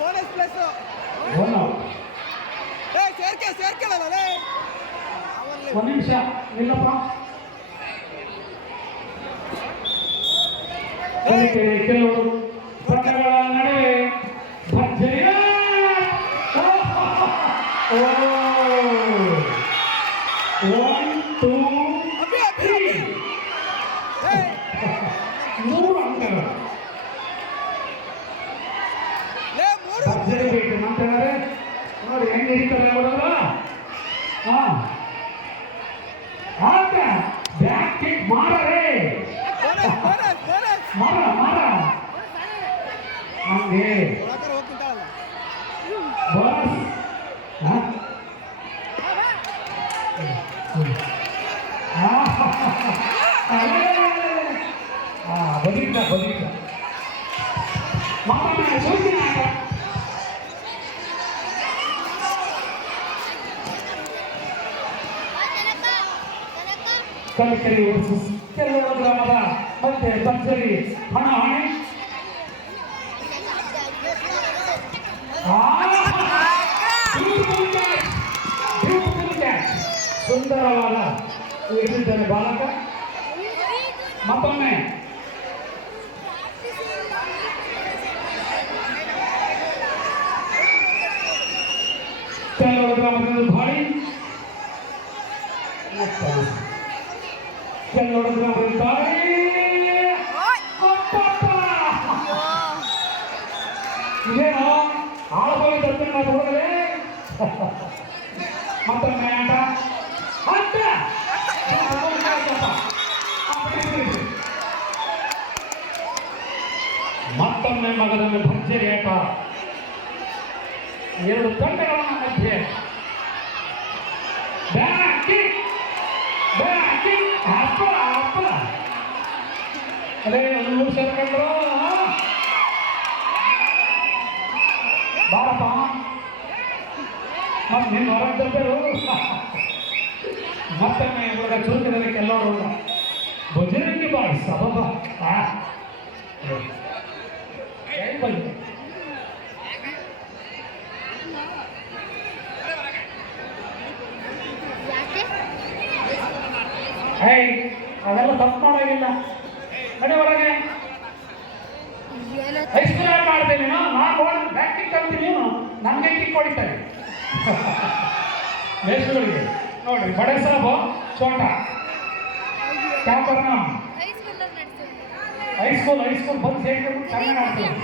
Bonus plus ಒಂದು ನಿಮಿಷ ನಿಲ್ಲಪ್ಪ. ಕೆಲವರು ತಂಡಗಳ ನಡುವೆ ಭರ್ಜರಿಯ ಒನ್ ಟೂ ಮೂರು ಅಂಕಗಳು ಭರ್ಜರಿ ಬೇಕು ಅಂತಂದ್ರೆ ನೋಡಿ ಹೆಂಗೆ ಹಿಡಿತಾರೆ ಅವರಲ್ಲ. ಆತ ಬ್ಯಾಕ್ ಕಿಕ್ ಮಾಡರೇ ಮಾರ ಹಂಗೆ ಬಸ್ ಬದಿಕ ಕಲಿಕರಿ ಕೆಲವು ಗ್ರಾಮದ ಮತ್ತೆ ಭರ್ಜರಿ ಹಣಾಹಣಿ. ಸುಂದರವಾದ ಇಟ್ಟಿದ್ದಾನೆ ಬಾಲಕ. ಮತ್ತೊಮ್ಮೆ ಕೆಲವು ಗ್ರಾಮದ ಭಾರಿ ಕೆಲವು ಗ್ರಾಮದ ಭಾರಿ ಇದೇನೋ ಆಳವಾಗಿ ದರ್ಶನ ಮಾಡಿ ಹೋಗಲೇ. ಮತ್ತೊಮ್ಮೆ ಆಟ ಮತ್ತೊಮ್ಮೆ ಮಗದೊಮ್ಮೆ ಭರ್ಜರಿ ಆಟ. ಎರಡು ತಂಡಗಳ ಮಧ್ಯೆ ಅದೇ ಒಂದು ನಿಮಿಷ ಕಂಡ್ರು ಬಾರಪ್ಪ ಮತ್ತೆ ನಿನ್ನ ಹೊರಗಿದ್ದರು. ಮತ್ತೊಮ್ಮೆ ಇವಾಗ ಚುರುಕಿನಲ್ಲಿ ಕೆಲವರು ಭಜರಂಗಿ ಬಾಯಿ ಸಬಬ ಅದೆಲ್ಲ ತಪ್ಪು ಮಾಡೋದಿಲ್ಲ. ನಡೆ ಹೊರಗೆ ಹೈಸ್ಕೂಲ್ ಮಾಡ್ತೀನಿ ನಾನು ಬ್ಯಾಟಿಂಗ್ ಕಲ್ತೀನಿ. ನೀನು ನನಗೆ ಕಿಕ್ ಹೊಡಿತಾರೆ ದೇಶಗಳಿಗೆ ನೋಡ್ರಿ. ಬಡೆ ಸಾಬ್ ಚೋಟ ಕ್ಯಾಪರ್ನ ಹೈಸ್ಕೂಲ್ ಬಂದು ಸೇರ್ಕೊಂಡು ಚೆನ್ನಾಗಿ ಆಡ್ತೀವಿ.